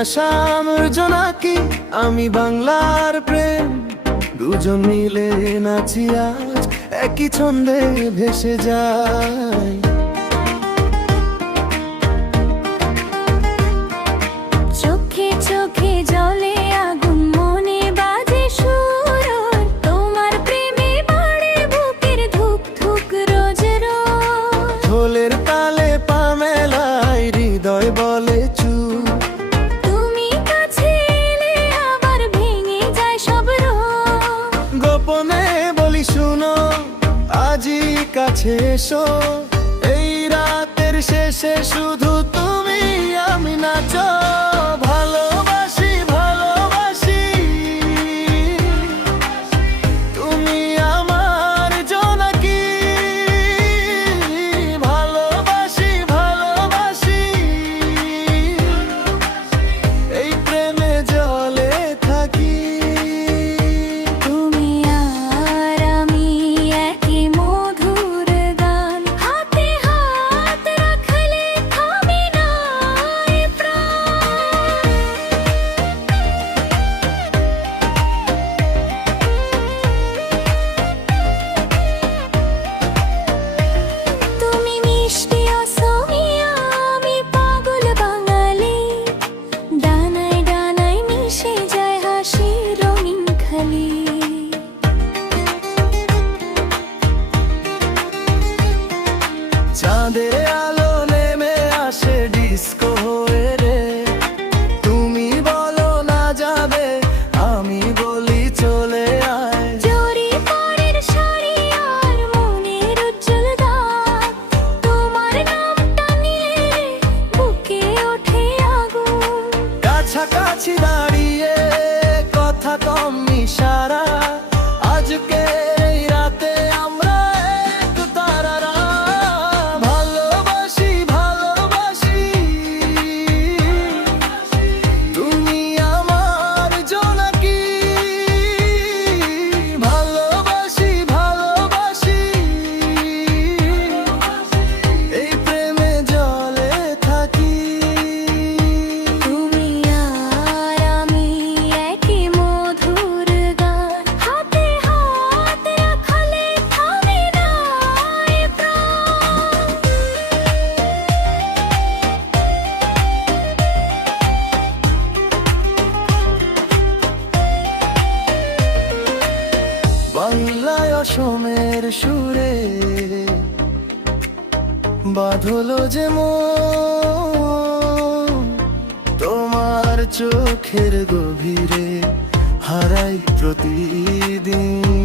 আসাম জোনাকি আমি বাংলার প্রেম, দুজন মিলে নাচি আজ একই ছন্দে ভেসে যায়। চোখে চোখে জলে আগুন, মনে বাজে সুর, তোমার প্রেমে বাড়ে বুকের ধুক ধুক রোজ রোজ। ঢোলের তালে পা মেলায় হৃদয় বলে চুপ, তুমি কাছে এলে আবার ভেঙে যায় সব রোগ। গোপনে বলি শুনো আজই কাছে এসো, এই রাতের শেষে শুধু তুমি আমি নাচো। ভালোবাসি ভালোবাসি তুমি আমার জোনাকি, ভালোবাসি ভালোবাসি এই প্রেমে জলে থাকি। তুমি আর আমি একই মধুর গান, হাতে হাত রাখলে থামে না এ প্রাণ। তুমি মিষ্টি অসমীয়া, আমি পাগল বাঙালি, ডানায় ডানায় মিশে যায় হাসি রঙিন খালি। চাঁদের আলো নেমে আসে ডিস্কো হয়ে রে, তুমি বলো না যাবে আমি বলি চলে আয়। জরি পরের শাড়ি আর মনের উজ্জ্বল দাগ, তোমার নামটা নিলে বুকে ওঠে আগুন। কাছাকাছি দাঁড়িয়ে কথা কম ইশারা, আজকে এই রাতে আমরা এক তারারা। ভালোবাসি ভালোবাসি তুমি আমার জোনাকি, ভালোবাসি ভালোবাসি এই প্রেমে জলে থাকি। তুমি আর আমি একই মধুর গান, হাতে হাত রাখলে থামে না এ প্রাণ। বাংলায় অসমের সুরে বাঁধলো যে মন, তোমার চোখের গভীরে হারাই প্রতিদিন।